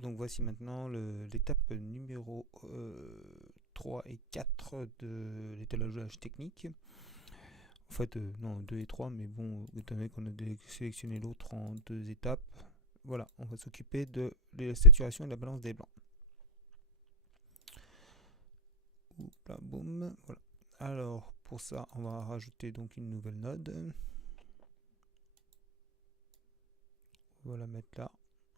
Donc voici maintenant l'étape numéro 3 et 4 de l'étalonnage technique. En fait, non, 2 et 3, mais bon, étant donné qu'on a sélectionné l'autre en 2 étapes, voilà, on va s'occuper de la saturation et de la balance des blancs. Là, boum, voilà. Alors, pour ça, on va rajouter donc une nouvelle node. On va la mettre là,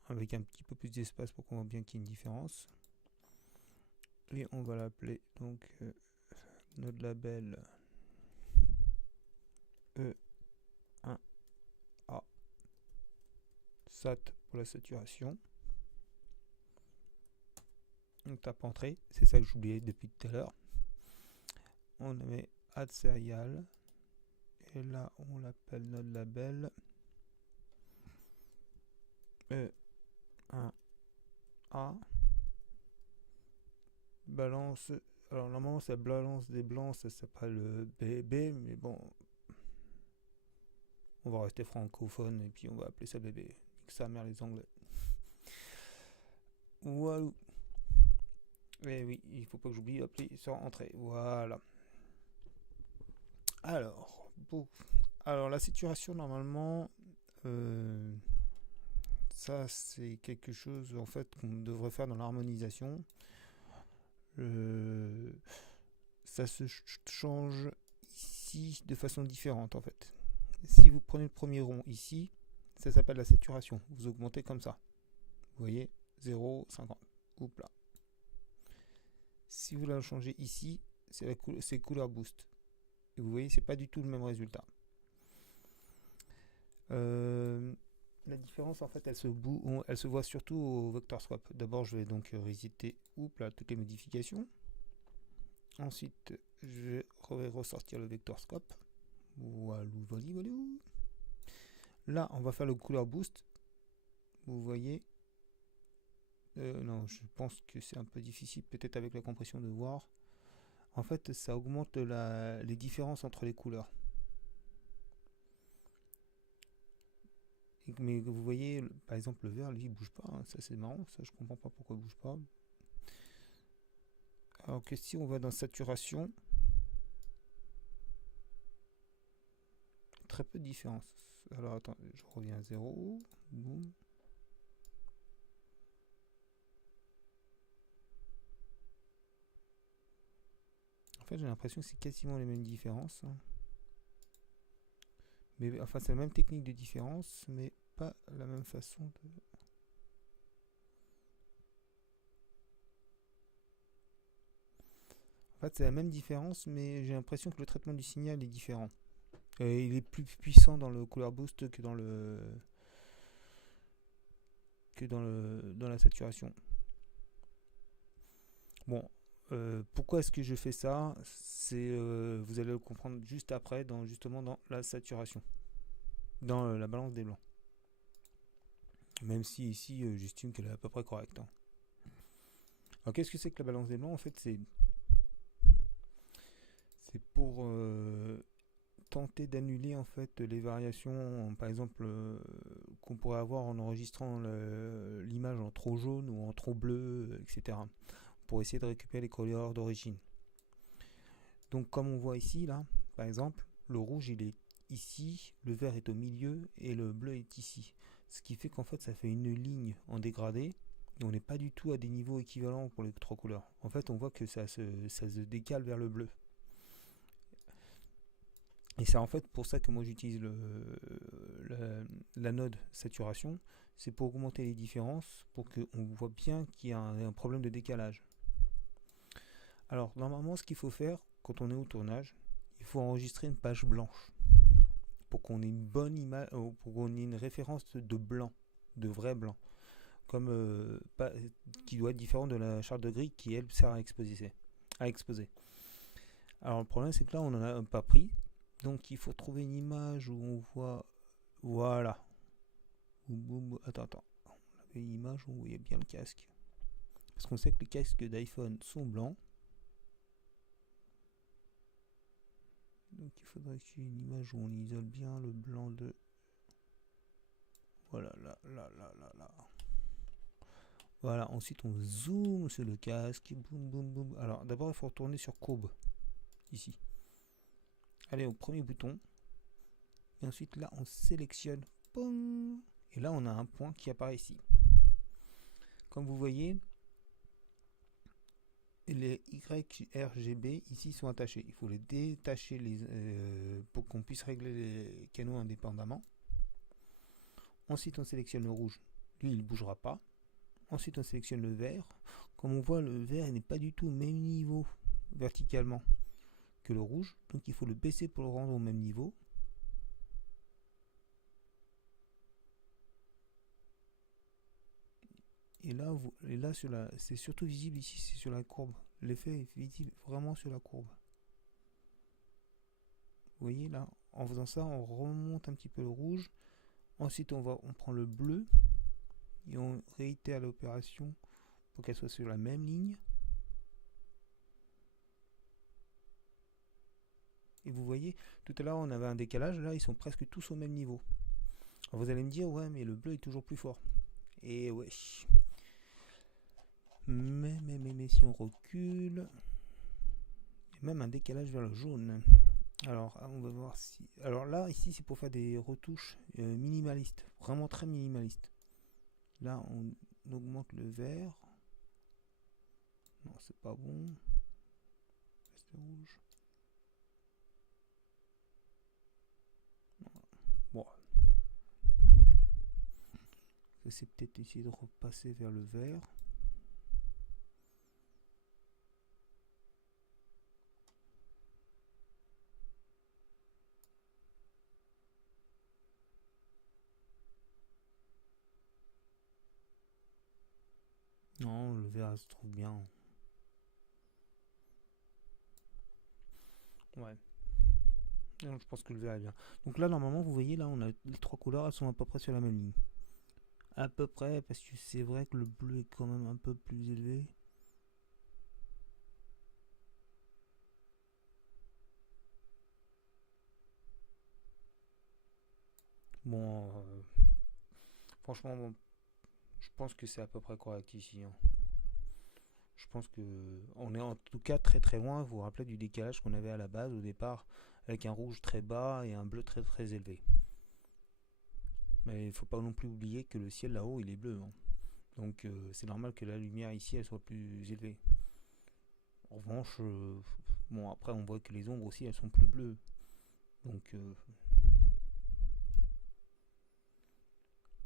avec un petit peu plus d'espace pour qu'on voit bien qu'il y a une différence. Et on va l'appeler donc node label E1A SAT pour la saturation. On tape entrée, c'est ça que j'oubliais depuis tout à l'heure. On met add serial et là on l'appelle node label E1A balance. Alors normalement ça balance des blancs, ça s'appelle BB, mais bon, on va rester francophone et puis on va appeler ça bébé. Que ça mère les anglais. Voilà. Et oui, il faut pas que j'oublie d'appeler sur entrée. Voilà. Alors, bon. Alors la saturation normalement, ça c'est quelque chose en fait qu'on devrait faire dans l'harmonisation. Ça se change ici de façon différente en fait. Si vous prenez le premier rond ici, ça s'appelle la saturation. Vous augmentez comme ça. Vous voyez, 0,50. Oups là. Si vous la changez ici, c'est couleur boost. Et vous voyez, c'est pas du tout le même résultat. La différence en fait, elle se voit surtout au vector swap. D'abord, je vais donc resetter là, toutes les modifications. Ensuite, je vais ressortir le vector scope. Voilà. Là, on va faire le couleur boost. Vous voyez. Non, je pense que c'est un peu difficile, peut-être avec la compression de voir. En fait, ça augmente les différences entre les couleurs. Mais vous voyez, par exemple, le vert, lui, il bouge pas. Hein. Ça, c'est marrant. Ça, je comprends pas pourquoi il bouge pas. Alors que si on va dans saturation, très peu de différence. Alors attendez, je reviens à 0. Boum. En fait, j'ai l'impression que c'est quasiment les mêmes différences. Hein. Mais enfin, c'est la même technique de différence, mais pas la même façon de. En fait, c'est la même différence, mais j'ai l'impression que le traitement du signal est différent. Il est plus puissant dans le color boost que dans la saturation. Bon, pourquoi est-ce que je fais ça? C'est vous allez le comprendre juste après, justement dans la saturation, dans la balance des blancs. Même si ici, j'estime qu'elle est à peu près correcte. Hein. Alors qu'est-ce que c'est que la balance des blancs? En fait, c'est pour tenter d'annuler en fait les variations, par exemple qu'on pourrait avoir en enregistrant l'image en trop jaune ou en trop bleu, etc. Pour essayer de récupérer les couleurs d'origine. Donc comme on voit ici là, par exemple, le rouge il est ici, le vert est au milieu et le bleu est ici. Ce qui fait qu'en fait ça fait une ligne en dégradé. Et on n'est pas du tout à des niveaux équivalents pour les trois couleurs. En fait on voit que ça se décale vers le bleu. Et c'est en fait pour ça que moi j'utilise la node saturation, c'est pour augmenter les différences, pour qu'on voit bien qu'il y a un problème de décalage. Alors normalement ce qu'il faut faire quand on est au tournage, il faut enregistrer une page blanche pour qu'on ait une bonne image, pour qu'on ait une référence de blanc, de vrai blanc, comme qui doit être différent de la charte de gris qui elle sert à exposer. Alors le problème c'est que là on n'en a pas pris. Donc il faut trouver une image où on voit. Voilà. Attends. On avait une image où on voyait bien le casque. Parce qu'on sait que les casques d'iPhone sont blancs. Donc il faudrait qu'il y ait une image où on isole bien le blanc de. Voilà, là. Voilà, ensuite on zoome sur le casque, boum boum boum. Alors d'abord il faut retourner sur courbe, ici. Allez au premier bouton, et ensuite là on sélectionne, boum, et là on a un point qui apparaît ici. Comme vous voyez, les YRGB ici sont attachés. Il faut les détacher pour qu'on puisse régler les canaux indépendamment. Ensuite on sélectionne le rouge, lui il ne bougera pas. Ensuite on sélectionne le vert. Comme on voit, le vert n'est pas du tout au même niveau verticalement que le rouge, donc il faut le baisser pour le rendre au même niveau. Et là c'est surtout visible ici, c'est sur la courbe. L'effet est visible vraiment sur la courbe. Vous voyez là, en faisant ça, on remonte un petit peu le rouge. Ensuite on prend le bleu et on réitère l'opération pour qu'elle soit sur la même ligne. Et vous voyez, tout à l'heure on avait un décalage, là ils sont presque tous au même niveau. Alors vous allez me dire, ouais mais le bleu est toujours plus fort. Et ouais. Mais si on recule, il y a même un décalage vers le jaune. Alors on va voir si... Alors là, ici c'est pour faire des retouches minimalistes, vraiment très minimalistes. Là on augmente le vert. Non, c'est pas bon. C'est rouge. Bon. C'est peut-être essayer de repasser vers le vert. Non, le vert se trouve bien. Ouais. Non, je pense que le vert est bien. Donc là, normalement, vous voyez, là, on a les trois couleurs, elles sont à peu près sur la même ligne. À peu près, parce que c'est vrai que le bleu est quand même un peu plus élevé. Bon, franchement, bon, je pense que c'est à peu près correct ici. Hein. Je pense que on est en tout cas très très loin. Vous vous rappelez du décalage qu'on avait à la base au départ, avec un rouge très bas et un bleu très très élevé. Mais il ne faut pas non plus oublier que le ciel là-haut il est bleu. Hein. Donc c'est normal que la lumière ici elle soit plus élevée. En revanche, bon après on voit que les ombres aussi elles sont plus bleues. Donc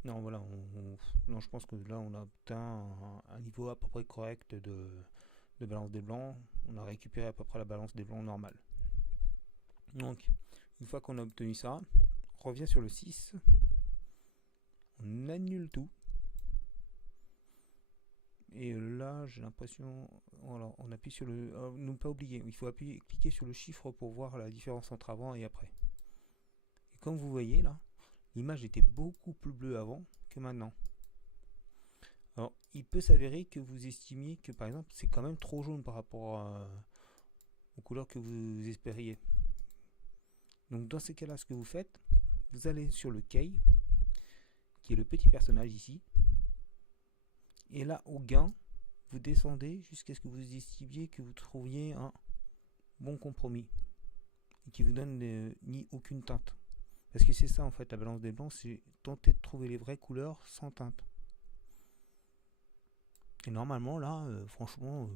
non voilà, non, je pense que là on a obtint un niveau à peu près correct de balance des blancs. On a récupéré à peu près la balance des blancs normale. Donc une fois qu'on a obtenu ça, on revient sur le 6. On annule tout. Et là, j'ai l'impression, voilà, on appuie sur le, ne pas oublier, il faut cliquer sur le chiffre pour voir la différence entre avant et après. Et comme vous voyez là, l'image était beaucoup plus bleue avant que maintenant. Alors, il peut s'avérer que vous estimiez que par exemple, c'est quand même trop jaune par rapport aux couleurs que vous espériez. Donc, dans ces cas-là, ce que vous faites, vous allez sur le key, qui est le petit personnage ici, et là, au gain, vous descendez jusqu'à ce que vous estimiez que vous trouviez un bon compromis et qui vous donne ni aucune teinte. Parce que c'est ça en fait la balance des blancs, c'est tenter de trouver les vraies couleurs sans teinte. Et normalement là, franchement,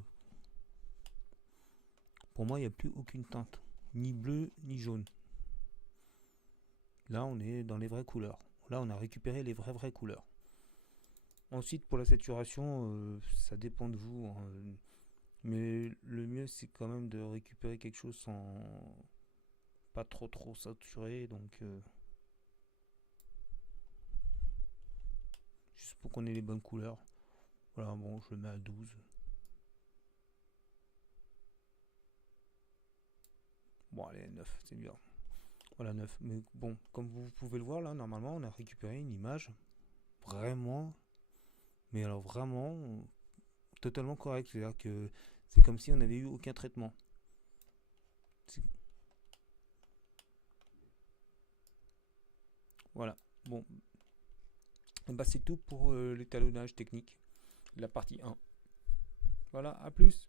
pour moi il n'y a plus aucune teinte, ni bleu ni jaune. Là on est dans les vraies couleurs. Là on a récupéré les vraies couleurs. Ensuite pour la saturation, ça dépend de vous. Hein. Mais le mieux c'est quand même de récupérer quelque chose sans pas trop saturé. Donc juste pour qu'on ait les bonnes couleurs. Voilà, bon, je le mets à 12. Bon, allez, 9, c'est bien. Voilà, 9. Mais bon, comme vous pouvez le voir, là, normalement, on a récupéré une image vraiment, mais alors vraiment, totalement correcte. C'est-à-dire que c'est comme si on n'avait eu aucun traitement. Voilà. Bon, bah, c'est tout pour l'étalonnage technique. la partie 1. Voilà, à plus.